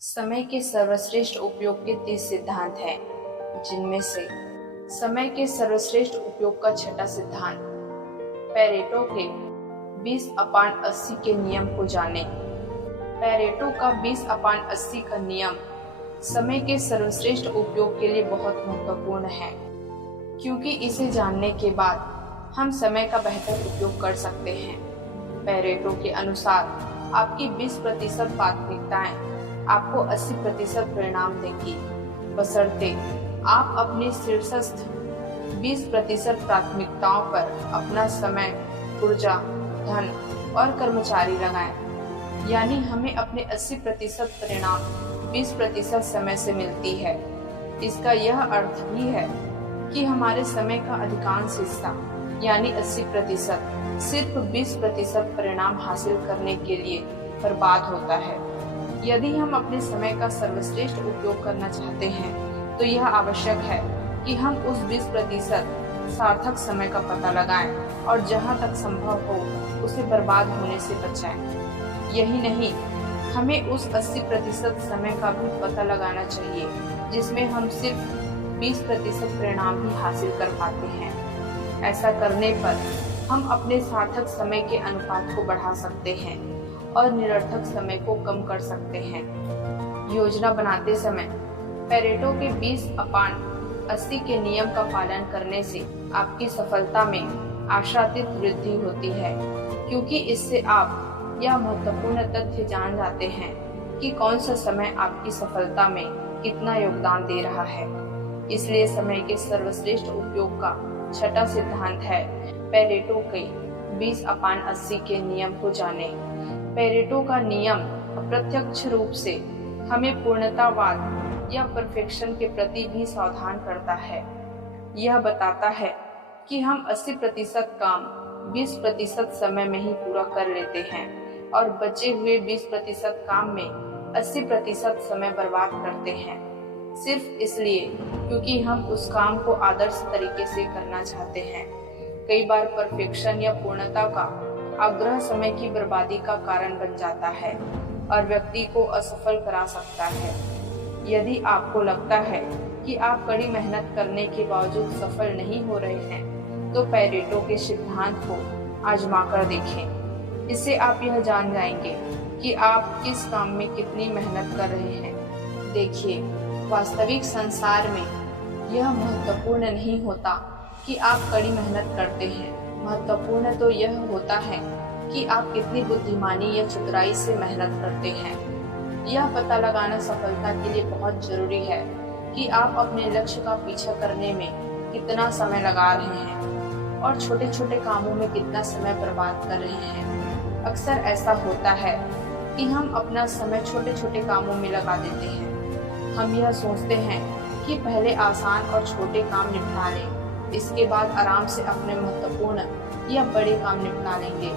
समय के सर्वश्रेष्ठ उपयोग के 30 सिद्धांत हैं, जिनमें से समय के सर्वश्रेष्ठ उपयोग का छठा सिद्धांत पेरेटो के 20/80 के नियम को जानें। पेरेटो का 20/80 का नियम समय के सर्वश्रेष्ठ उपयोग के लिए बहुत महत्वपूर्ण है, क्योंकि इसे जानने के बाद हम समय का बेहतर उपयोग कर सकते हैं। पेरेटो के अनुसार आपकी 20% प्राथमिकताएं आपको 80% परिणाम देंगी, बशर्ते आप अपनी शीर्षस्थ 20% प्राथमिकताओं पर अपना समय, ऊर्जा, धन और कर्मचारी लगाएं। यानी हमें अपने 80% परिणाम 20% समय से मिलती है। इसका यह अर्थ भी है कि हमारे समय का अधिकांश हिस्सा यानी 80% सिर्फ 20% परिणाम हासिल करने के लिए बर्बाद होता है। यदि हम अपने समय का सर्वश्रेष्ठ उपयोग करना चाहते हैं, तो यह आवश्यक है कि हम उस 20% सार्थक समय का पता लगाएं और जहां तक संभव हो उसे बर्बाद होने से बचाएं। यही नहीं, हमें उस 80% समय का भी पता लगाना चाहिए जिसमें हम सिर्फ 20% परिणाम ही हासिल कर पाते हैं। ऐसा करने पर हम अपने सार्थक समय के अनुपात को बढ़ा सकते हैं और निरर्थक समय को कम कर सकते हैं। योजना बनाते समय पेरेटो के 20/80 के नियम का पालन करने से आपकी सफलता में आशातीत वृद्धि होती है, क्योंकि इससे आप यह महत्वपूर्ण तथ्य जान जाते हैं कि कौन सा समय आपकी सफलता में कितना योगदान दे रहा है। इसलिए समय के सर्वश्रेष्ठ उपयोग का छठा सिद्धांत है पेरेटो के 20/80 के नियम को जानें। पेरेटो का नियम अप्रत्यक्ष रूप से हमें पूर्णतावाद या परफेक्शन के प्रति भी सावधान करता है। यह बताता है कि हम 80% काम 20% समय में ही पूरा कर लेते हैं और बचे हुए 20% काम में 80% समय बर्बाद करते हैं, सिर्फ इसलिए क्योंकि हम उस काम को आदर्श तरीके से करना चाहते हैं। कई बार परफेक्शन या पूर्णता का आग्रह समय की बर्बादी का कारण बन जाता है और व्यक्ति को असफल करा सकता है। यदि आपको लगता है कि आप कड़ी मेहनत करने के बावजूद सफल नहीं हो रहे हैं, तो पेरेटो के सिद्धांत को आजमा कर देखें। इससे आप यह जान जाएंगे कि आप किस काम में कितनी मेहनत कर रहे हैं। देखिए, वास्तविक संसार में यह महत्वपूर्ण नहीं होता कि आप कड़ी मेहनत करते हैं। महत्वपूर्ण तो यह होता है कि आप कितनी बुद्धिमानी या चतुराई से मेहनत करते हैं। यह पता लगाना सफलता के लिए बहुत जरूरी है कि आप अपने लक्ष्य का पीछा करने में कितना समय लगा रहे हैं और छोटे छोटे कामों में कितना समय बर्बाद कर रहे हैं। अक्सर ऐसा होता है कि हम अपना समय छोटे छोटे कामों में लगा देते हैं। हम यह सोचते हैं कि पहले आसान और छोटे काम निपटा लें, इसके बाद आराम से अपने महत्वपूर्ण या बड़े काम निपटा लेंगे।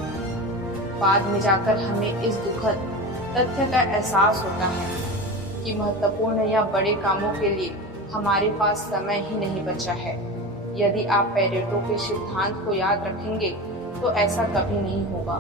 बाद में जाकर हमें इस दुखद तथ्य का एहसास होता है कि महत्वपूर्ण या बड़े कामों के लिए हमारे पास समय ही नहीं बचा है। यदि आप पेरेटो के सिद्धांत को याद रखेंगे तो ऐसा कभी नहीं होगा।